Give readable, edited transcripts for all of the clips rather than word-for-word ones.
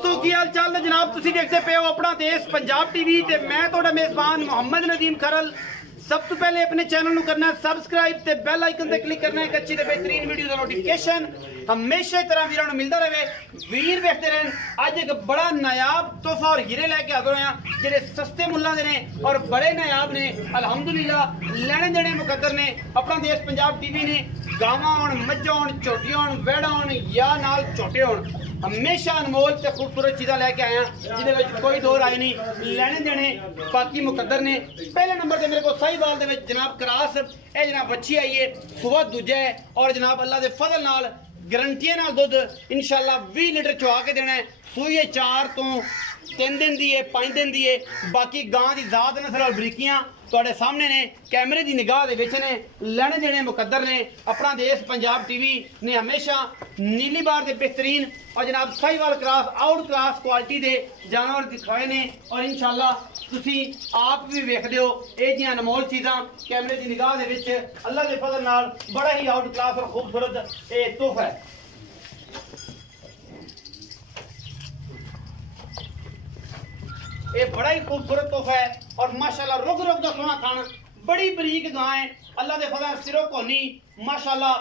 दोस्तों की हाल चाल है जनाब तुसी देखते पे हो अपना देश पंजाब टीवी ते मैं तोड़ा मेजबान मोहम्मद नदीम खरल। सब तो पहले अपने चैनल को करना सबसक्राइब ते बेल आइकन पे क्लिक करना है एक अच्छी ते बेहतरीन वीडियो का नोटिफिकेशन हमेशा तरह वीरों को मिलता रहे। वीर देखते रहें। आज एक बड़ा नायाब तोहफा और हीरे लेके हाजिर होया जेडे सस्ते मुल्लां दे ने और बड़े नायाब ने। अल्हम्दुलिल्लाह लेने देने मुकद्दर ने। अपना देश पंजाब टीवी ने गावां होण मज्जां होण झोटियां होण वैड़ा होण या नाल झोटे होण हमेशा अनमोल ते खूबसूरत चीज़ा लेके आया जिहदे कोई दो राय नहीं। लेने देने बाकी मुकद्दर ने। पहले नंबर ते मेरे को साहिवाल दे विच जनाब क्रास ए जनाब बच्ची आई है सुबह दूजा है और जनाब अल्लाह दे फजल नाल गारंटियां नाल दुध इंशाल्लाह 20 लीटर चुआ के देना है। सूई 4 तो 3 दिन दी है 5 दिन दी है। बाकी गां की जात नस्ल और बरीकियां तुहाडे सामने ने कैमरे की निगाह दे विच ने। लेने देने मुकद्दर ने। अपना देश पंजाब टीवी ने हमेशा नीली बार के बेहतरीन और जनाब Sahiwal cross out class quality के जानवर दिखाए ने और इंशाल्लाह तुसी आप भी वेखदे हो ये जी अनमोल चीज़ां कैमरे की निगाह दे विच अल्लाह के फजल नाल बड़ा ही आउट क्लास और खूबसूरत ये तोहफा है। ये बड़ा ही खूबसूरत तोहफा है और माशाल्लाह रुग रुग का सोना थान बड़ी बरीक गां है। अल्लाह के फजल सिरों कोनी माशाल्लाह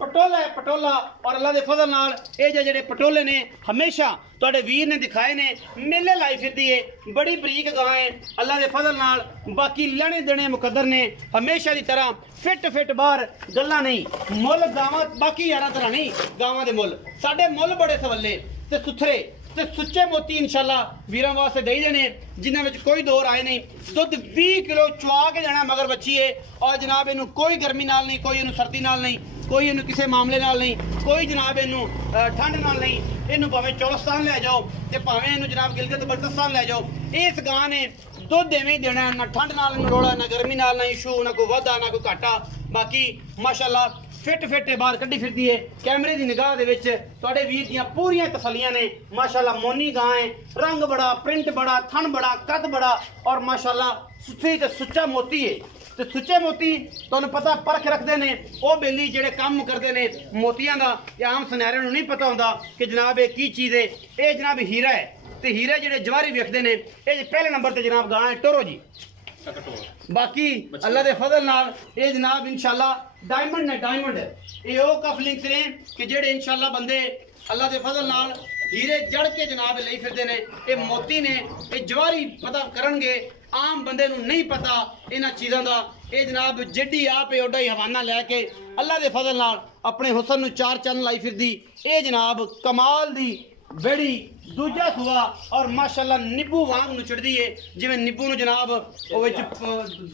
पटोला है पटोला और अल्लाह के फजल नाल ये जेडे पटोले ने हमेशा तुहाडे वीर ने दिखाए ने मेले लाई फिरदी है। बड़ी बरीक गां है अल्लाह के फजल नाल। बाकी लेने देने मुकद्दर ने हमेशा की तरह फिट फिट बाहर गल्ला नहीं। मुल गावां बाकी यारा तरह नहीं गावां दे मुल साडे मुल बड़े सवले ते सुथरे ते सुच्चे मोती इंशाल्लाह वीरां वास्ते दई देने जिन्हां विच कोई दो राय नहीं। दुध 20 किलो चुआ के देना मगर बच्ची है और जनाब इनू कोई गर्मी नाल नहीं कोई इनू सर्दी नाल नहीं कोई इनू किसी मामले नाल नहीं कोई जनाब इनू ठंड नाल नहीं। इनू भावें चौलस्तान ले जाओ ते भावें इनू जनाब गिलगित बल्तिस्तान ले जाओ इस गां ने दुध इवें ही देना ना ठंड नाल इनू रोड़ा ना गर्मी नाल ना इशू ना कोई वाधा ना कोई घाटा। बाकी माशाल्लाह फिट फिट बाहर कड्डी फिरदी है कैमरे की निगाह दे विच तुहाडे वीर दियां पूरियां तसल्लियां ने। माशाल्लाह मोनी गां है रंग बड़ा प्रिंट बड़ा थन बड़ा कद बड़ा और माशाल्लाह सुथरी ते सुच्चा मोती है। ते सुच्चे मोती तुहानूं पता परख रखते हैं वो बेली जेडे काम करते हैं मोतियां दा या आम सुनहरे नूं नहीं पता होंदा कि जनाब ये की चीज़ है। ये जनाब हीरा है ते हीरे जेडे जवारी वेखदे ने ये पहले नंबर ते जनाब गां है टोरो जी। बाकी अल्लाह के फजल नाल ये जनाब इंशाल्लाह डायमंड ने डायमंड ये वो कफ लिंक्स ने कि जेडे इंशाल्लाह बंदे अल्लाह के फजल नाल हीरे जड़ के जनाब ले फिरदे ने। ये मोती ने ये जवारी पता करनगे आम बंदे नूं नहीं पता इन्हां चीज़ां दा। ये जनाब जिड्डी आप ओडा ही हवाना लैके अल्लाह के फजल नाल अपने हुसन नूं चार चंद लाई फिरदी ये जनाब कमाल दी बेड़ी दूजा सुआ और माशाल्लाह नींबू वांग नुचड़दी है जिवें नींबू नूं जनाब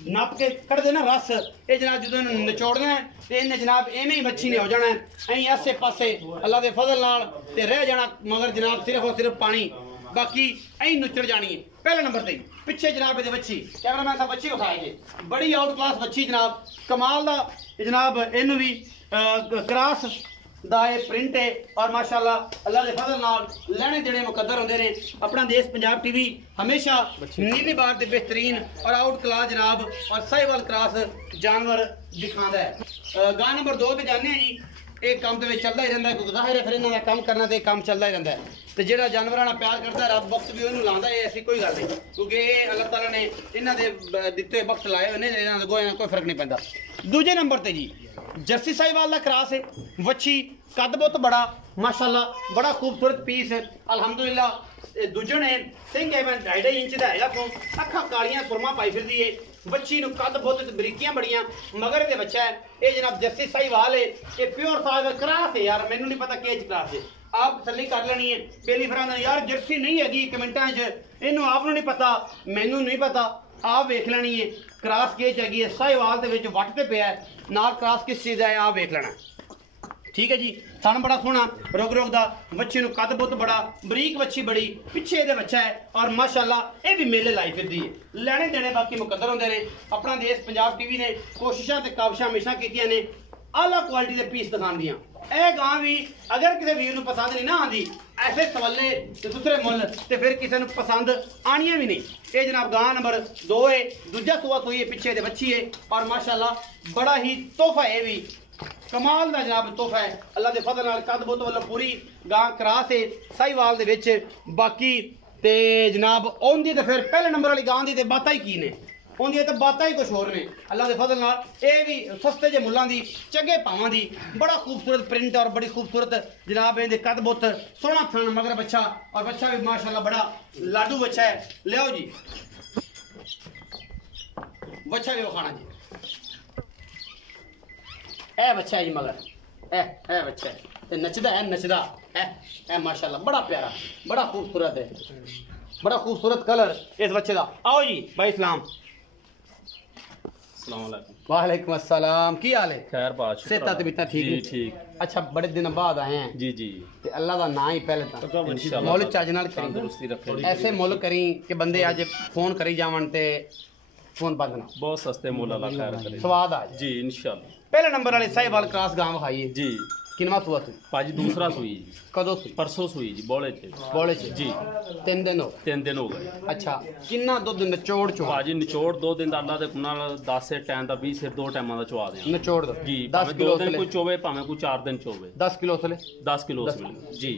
नप के कढ़दे ना रस ये जनाब जो निचोड़ना है तो इन्हें जनाब इवें ही मच्छी ने हो जाना है अं आसे पासे अल्लाह के फजल नाल ते रह जाना मगर जनाब सिर्फ और सिर्फ पानी बाकी अं नुचड़ जानी है। पहले नंबर ते पिछे जनाब ये बच्ची कैमरामैन साहब बच्ची विखाएंगे बड़ी आउट क्लास बच्ची जनाब कमाल दा जनाब इनू भी क्रास दा प्रिंट है और माशाल्लाह अल्लाह के फजल नाल लेने देने मुकद्दर होंदे ने। अपना देश पंजाब टीवी हमेशा नीली बार के बेहतरीन और आउट क्लास जनाब और साहिवाल क्रास जानवर दिखाता है। गां नंबर 2 पे जाने जी एक काम तो चलता ही रहता है क्योंकि जाहिर है फिर इन्हों का काम करना तो काम चलता ही रहता है। तो जो जानवरों पैर करता रब वक्त भी उन्होंने लाता है ऐसी कोई गल नहीं क्योंकि अल्लाह ताला ने इन्हों के दिते वक्त लाए हुए इन्होंने कोई फर्क नहीं पैंदा। दूजे नंबर पर जी जर्सी साहिवाल का क्रास है वच्छी कद बुत बड़ा माशाल्लाह बड़ा खूबसूरत पीस है अल्हम्दुलिल्लाह। दूजे ने सिंह 2.5 इंच का है तो अखा कालियां सुरमा पाई फिरदी है बच्ची नूं कद बुत बरीकियां बड़ियां मगर दे बच्चा है ये जनाब जर्सी साहिवाल है ये प्योर साहिवाल क्रास है यार मैनू नहीं पता कि क्रास है आप तसल्ली कर लेनी है। बेली फराना यार जर्सी नहीं हैगी कमेंटा इनू आपनू नहीं पता मैनू नहीं पता आप वेख लेनी है क्रास केज हैगी है साहिवाल दे विच वट ते पिया है नाल क्रास किस चीज़ है आप वेख लेना ठीक है जी। थन बड़ा सोहना रुग रुग दा बच्चे नूं कद बुत बड़ा बरीक बच्ची बड़ी पिछे ये बच्चा है और माशाल्लाह ये भी मेले लाई फिरदी है। लेने देने बाकी मुकद्दर होंदे ने। अपना देश पंजाब टीवी ने कोशिशां ते काविशां हमेशा कीतियां ने आला क्वालिटी के पीस दिखाने दियां। ए गां भी अगर किसी वीर नूं पसंद नहीं ना आती ऐसे सवले ते सुथरे मुल ते फिर किसी नूं पसंद आनियां भी नहीं। ये जनाब गां नंबर 2 है दूजा सुआ सुई है पिछे दे बच्ची है और माशाल्लाह बड़ा ही तोहफा है भी कमाल दा जनाब तोहफा है अल्लाह दे फजल नाल कद बुत वाला पूरी गां क्रास है साहिवाल दे विच बाकी ते जनाब ओंदी ते फिर पहले नंबर वाली गां दी ते बातां ही की ने ओंदी ते बातां ही कुछ होर ने अल्लाह दे फजल नाल ए भी सस्ते जे मुल्लां दी चंगे भावां दी बड़ा खूबसूरत प्रिंट और बड़ी खूबसूरत जनाब इहदे कद बुत सोहना थन मगर बच्चा और बच्चा भी माशाल्लाह बड़ा लाडू बच्चा है लियाओ जी बच्चा भी खाना जी ए बच्चा है जी मगर ए बच्चा है ते नचदा है माशाल्लाह बड़ा प्यारा बड़ा खूबसूरत है बड़ा खूबसूरत कलर इस बच्चे का आओ जी भाई सलाम अस्सलाम वालेकुम वालेकुम अस्सलाम की हाल है खैर बात सेहत तबीयत ठीक है ठीक अच्छा बड़े दिन बाद आए हैं जी जी ते अल्लाह दा नाम ही पहले ता मौलूद चज नाल करी तंदुरुस्ती रखे ऐसे मुल करी कि बंदे आज फोन करी जावन ते फोन बंद ना बहुत सस्ते मोल अल्लाह खैर करे स्वाद आ जी इंशाल्लाह पहले नंबर वाले साहिवाल क्रॉस गांव खाइए जी किनवा सुआ सी पाजी दूसरा सुई कदों सी परसों सुई जी बोले थे बोले च जी 3 दिन हो 3 दिन हो गए अच्छा किन्ना दुध निचोड़ चो पाजी निचोड़ 2 दिन ਦਾ ਅੱਲਾ ਦੇ ਨਾਲ 10 ਸੇ ਟਾਈਮ ਦਾ 20 ਸੇ 2 ਟਾਈਮਾਂ ਦਾ ਚਵਾ ਦਿਆਂ निचोड़ दो ਜੀ 10 ਭਾਵੇਂ 2 किलो ਦਿਨ उसले ਕੋਈ ਚੋਵੇ ਭਾਵੇਂ ਕੋਈ 4 ਦਿਨ ਚੋਵੇ 10 किलो उसले 10 किलो ਉਸ ਮਿਲ ਜੀ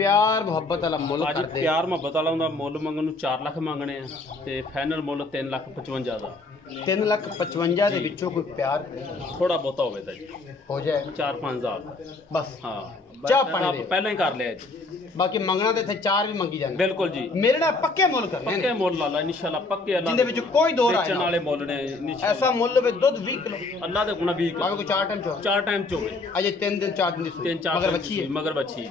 प्यार मोहब्बत वाला मुल ਭਾਜੀ करदे ਪਿਆਰ ਮੁਹੱਬਤ ਵਾਲਾ ਹੁੰਦਾ ਮੁੱਲ ਮੰਗਣ ਨੂੰ 4 ਲੱਖ ਮੰਗਣੇ ਆ ਤੇ ਫਾਈਨਲ ਮੁੱਲ 3,55,000 ਦਾ 3,55,000 ਦੇ ਵਿੱਚੋਂ ਕੋਈ ਪਿਆਰ ਥੋੜਾ ਬਹੁਤਾ ਹੋਵੇ ਤਾਂ ਜੀ ਹੋ ਜਾਏ 4-5,000 ਬਸ ਹਾਂ ਚਾਹ ਪਾਣੀ ਦੇ। ਪਹਿਲਾਂ ਹੀ ਕਰ ਲਿਆ ਜੀ ਬਾਕੀ ਮੰਗਣਾ ਤੇ ਇੱਥੇ 4 ਵੀ ਮੰਗੀ ਜਾਂਦੇ ਬਿਲਕੁਲ ਜੀ ਮੇਰੇ ਨਾਲ ਪੱਕੇ ਮੁੱਲ ਕਰਨੇ ਪੱਕੇ ਨੇ ਮੁੱਲ ਲਾ ਇਨਸ਼ਾਅੱਲਾ ਪੱਕੇ ਅੱਲਾ ਜਿੰਦੇ ਵਿੱਚ ਕੋਈ ਦੋ ਰਾਏ ਵੇਚਣ ਨਾ ਵਾਲੇ ਮੁੱਲ ਨੇ ਇਨਸ਼ਾਅੱਲਾ ਐਸਾ ਮੁੱਲ ਹੋਵੇ ਦੁੱਧ 20 ਕਿਲੋ ਅੱਲਾ ਦੇ ਗੁਣਾ 20 ਬਾਕੀ ਕੋਈ 4 ਟਾਈਮ ਚੋ 4 ਟਾਈਮ ਚੋਵੇ ਅਜੇ 3 ਦਿਨ 4 ਦਿਨ ਦੀ ਸੂਈ 3-4 ਮਗਰ ਬੱਚੀ ਹੈ ਮਗਰ ਬੱਚੀ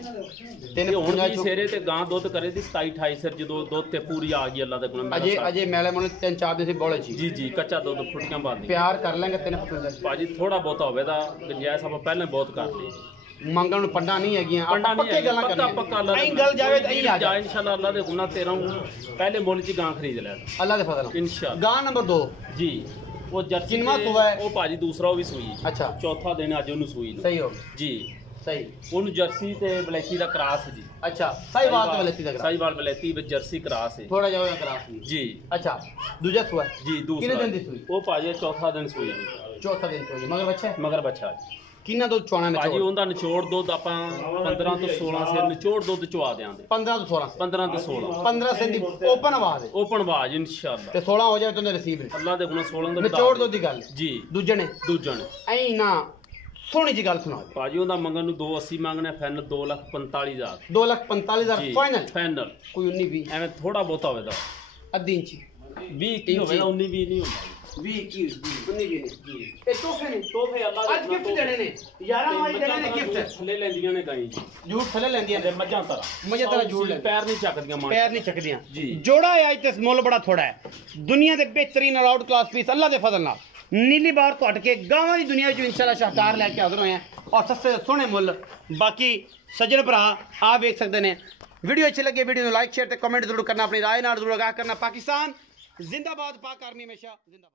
ਤਿੰਨ ਤੇ ਹੁਣ ਪੰਜਾਹ ਵੀ ਚੋਂ ਸੇਰੇ ਤੇ ਗਾਂ ਦੁੱਧ ਕਰੇ ਦੀ 27-28 ਸਿਰ ਜਦੋਂ ਦੁੱਧ ਤੇ ਪੂਰੀ ਆ ਗਈ ਅੱਲਾ ਦੇ ਗੁਣਾ ਅਜੇ ਮੈਲੇ ਮੁੰਨੇ 3-4 ਦਿਨ ਸੀ ਬੋਲੇ ਸੀ ਜੀ ਜੀ ਕੱਚਾ ਦੁੱਧ ਫੁੱਟੀਆਂ ਬਾਂਦੀ ਪਿਆਰ ਕਰ ਲੈਂਗੇ 3,55,000 ਭਾਜੀ ਥੋੜਾ ਬਹੁਤਾ ਹੋਵੇ ਤਾਂ ਗੁੰਜਾਇਸ਼ ਆਪਾਂ ਪਹਿਲਾਂ ਬਹੁਤ ਕਰ ਲਈ ਮੰਗਣ ਨੂੰ ਪੰਡਾ ਨਹੀਂ ਹੈਗੀਆਂ ਪੰਡਾ ਆਪਾਂ ਨਹੀਂ ਪੱਕੇ ਗੱਲਾਂ ਪੱਕਾ ਕਰਨੀਆਂ ਪੱਕਾ ਅੱਲਾ ਐਂ ਗੱਲ ਜਾਵੇ ਤਾਂ ਐਂ ਆ ਜਾ ਇਨਸ਼ਾਅੱਲਾ ਅੱਲਾ ਦੇ ਗੁਣਾ ਤੇਰਾ ਪਹਿਲੇ ਮੁੱਲ 'ਚ ਗਾਂ ਖਰੀਦ ਲੈ ਅੱਲਾ ਦੇ ਫਜ਼ਲ ਨਾਲ ਇਨਸ਼ਾਅੱਲਾ ਗਾਂ ਨੰਬਰ 2 ਜੀ ਉਹ ਜਰਸੀ ਕਿੰਨਵਾਂ ਤੇ ਸੂਆ ਹੈ? ਉਹ ਭਾਜੀ ਦੂਸਰਾ ਉਹ ਵੀ ਸੂਈ ਅੱਛਾ ਚੌਥਾ ਦਿਨ ਅੱਜ ਉਹਨੂੰ ਸੂਈ ਨੂੰ। ਸਹੀ ਹੋ ਗਿਆ ਜੀ ਸਹੀ ਉਹਨੂੰ ਜਰਸੀ ਤੇ ਬਲੈਕੀ ਦਾ ਕਰਾਸ ਜੀ ਅੱਛਾ ਸਾਈਵਾਲ ਤੇ ਵਲਤੀ ਦਾ ਕਰਾ ਸਾਈਵਾਲ ਬਲੈਤੀ ਵਿੱਚ ਜਰਸੀ ਕਰਾਸ ਹੈ ਥੋੜਾ ਜਿਹਾ ਹੋਇਆ ਕਰਾਸ ਨਹੀਂ ਜੀ ਅੱਛਾ ਦੂਜਾ ਸੂਆ ਜੀ ਦੂਸਰਾ ਕਿੰਨੇ ਦਿਨ ਦੀ ਸੂਈ ਉਹ ਭਾਜੀ ਚੌਥਾ ਦਿਨ ਸੂਈ ਜੀ। ਚੌਥਾ ਦਿਨ ਸੂਈ ਮਗਰ ਬੱਚਾ ਹੈ? ਮਗਰ ਬੱਚਾ ਜੀ ਕਿੰਨਾ ਦੁੱਧ ਚੋਣਾ ਨੇ ਭਾਜੀ ਉਹਦਾ ਨਿਚੋੜ ਦੁੱਧ ਆਪਾਂ 15 ਤੋਂ 16 ਸਿਰ ਨਿਚੋੜ ਦੁੱਧ ਚਵਾ ਦਿਆਂਗੇ 15 ਤੋਂ 16 15 ਤੋਂ 16 15 ਸੇ ਦੀ ਓਪਨ ਆਵਾਜ਼ ਹੈ ਓਪਨ ਆਵਾਜ਼ ਇਨਸ਼ਾਅੱਲਾ ਤੇ 16 ਹੋ ਜਾਏ ਤਾਂ ਰਿਸੀਵ ਨੇ ਅੱਲਾ ਦੇ ਗੁਣਾ 16 ਦਾ ਨਿਚੋੜ ਦੁੱਧ ਦੀ ਗੱਲ ਜੀ ਦੂਜੇ ਨੇ ਦੂਜਾ ਨੇ ਐਂ ਨਾ ਸੋਹਣੀ ਜੀ ਗੱਲ ਸੁਣਾ ਭਾਜੀ ਉਹਦਾ ਮੰਗਣ ਨੂੰ 280 ਮੰਗਣਾ ਫਾਈਨਲ 2,45,000 2,45,000 ਜੀ ਫਾਈਨਲ ਫਾਈਨਲ ਕੋਈ 19 20 ਐਵੇਂ ਥੋੜਾ ਬਹੁਤਾ ਹੋਵੇ ਤਾਂ ਅੱਧੀ ਇੰਚੀ 20 ਕੀ ਹੋਵੇ 19 20 ਨਹੀਂ ਹੁੰਦਾ 20 ਕੀ 19 20 ਜੀ ਇਹ ਤੋਹਫੇ ਨੇ ਤੋਹਫੇ ਅੱਲਾ ਅੱਜ ਗਿਫਟ ਦੇਣੇ ਨੇ 11 ਵਾਰੀ ਦੇਣੇ ਨੇ ਗਿਫਟ ਥੱਲੇ ਲੈਂਦੀਆਂ ਨੇ ਗਾਈ ਜੀ ਜੂੜ ਥੱਲੇ ਲੈਂਦੀਆਂ ਤੇ ਮੱਝਾਂ ਤਰਾ ਮੱਝਾਂ ਤਰ੍ਹਾਂ ਜੂੜ ਲੈਂਦੀਆਂ। ਪੈਰ ਨਹੀਂ ਚੱਕਦੀਆਂ ਮਾਂ ਪੈਰ ਨਹੀਂ ਚੱਕਦੀਆਂ ਜੀ। ਜੋੜਾ ਹੈ ਅੱਜ ਤੇ ਮੁੱਲ ਬੜਾ ਥੋੜਾ ਹੈ ਦੁਨੀਆ ਦੇ ਬਿਹਤਰੀਨ ਅਰਾਊਂਡ ਕਲਾਸ ਪੀਸ ਅੱਲਾ ਦੇ ਫਜ਼ਲ ਨਾਲ ਨੀਲੀ ਬਾਰ ਘਟ ਕੇ ਗਾਵਾਂ ਦੀ ਦੁਨੀਆ ਵਿੱਚ ਇਨਸ਼ਾਅੱਲਾ ਸ਼ਾਹਕਾਰ ਲੈ ਕੇ ਹਾਜ਼ਰ ਹੋਏ ਆ ਔਰ ਸਸਤੇ ਸੋਹਣੇ ਮੁੱਲ ਬਾਕੀ ਸੱਜਣ ਭਰਾ ਆ ਵੇਖ ਸਕਦੇ ਨੇ ਵੀਡੀਓ ਅੱਛੀ ਲੱਗੇ ਵੀਡੀਓ ਨੂੰ ਲਾਈਕ ਸ਼ੇਅਰ ਤੇ ਕਮੈਂਟ ਜ਼ਰੂਰ ਕਰਨਾ ਆਪਣੀ ਰਾਏ ਨਾਲ ਜ਼ਰੂਰ ਆਗਾਹ ਕਰਨਾ ਪਾਕਿਸਤਾਨ ਜ਼ਿੰਦਾਬਾਦ ਪਾਕ ਆਰਮੀ ਹਮੇਸ਼ਾ ਜ਼ਿੰਦਾਬਾਦ